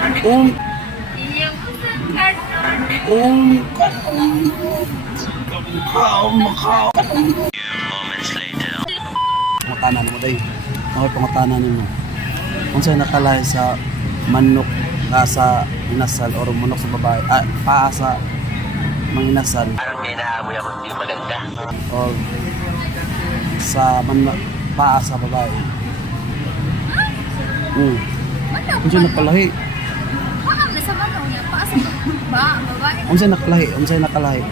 Iyong usang kanon. Pangutanan mo day. Ako pangutanan mo. Kung sa'yo nakalahi sa manok sa inasal o manok sa babae, paa sa manginasal. Parang may naamoy ako hindi maganda. O sa manok, paa sa babae. Kung sa'yo nakalahi. Maam na sa manong niya. Paasa babae. Kung sa'yo nakalahi. Kung sa'yo nakalahi.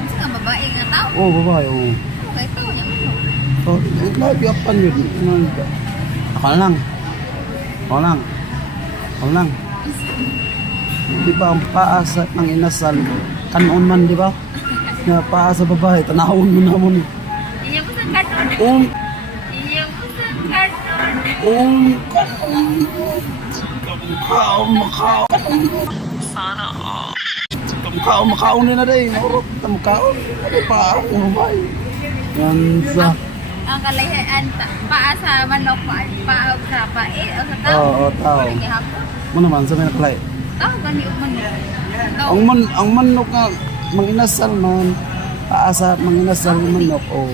Kasi nga babae nga tao. Oo, babae. Oo. Okay, tao niya manok. So, lagi apan yun. Ako na lang. Ako lang. Ako lang. Di ba ang paa sa ng inasal, kanon man, di ba? Na paa sa babae, tanahon mo na mo. Iyong usang kanon. Iyong usang kanon. Makaon na day. Maurot na makaon. Ano pa ako, babae. Yan sa... Ang kalahian paa sa manok, paa sa pae o sa tao. Oo, tao. Gihapon. Mo naman, sa may nakalay. Tao gani og manok. Tao. Ang manok nga, manginasal man, paa sa manginasal ng manok, o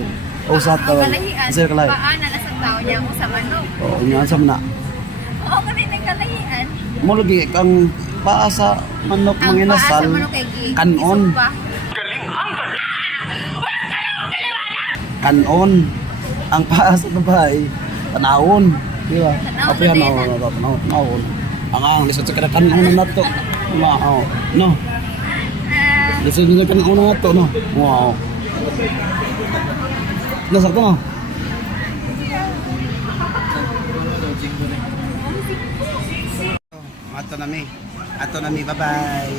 sa Ang tao. kalahian Sa kalay. paa na sa tao niya mo sa manok. Oo, nga sa mana. Oo, ganito ang kalahian. Mo lagi kang paa sa manok Ang paa manginasal, sa manok kay kanon. isupa. Kanon. Ang paa sa babae, tanawon. Di ba? Tanawon Apo yan, na din, tanawon. Ang lisod sa kada kanon na to. Wow. No. Lisod sa kanon na to, no. Wow. Nasakto no? Ato na mi. Bye-bye.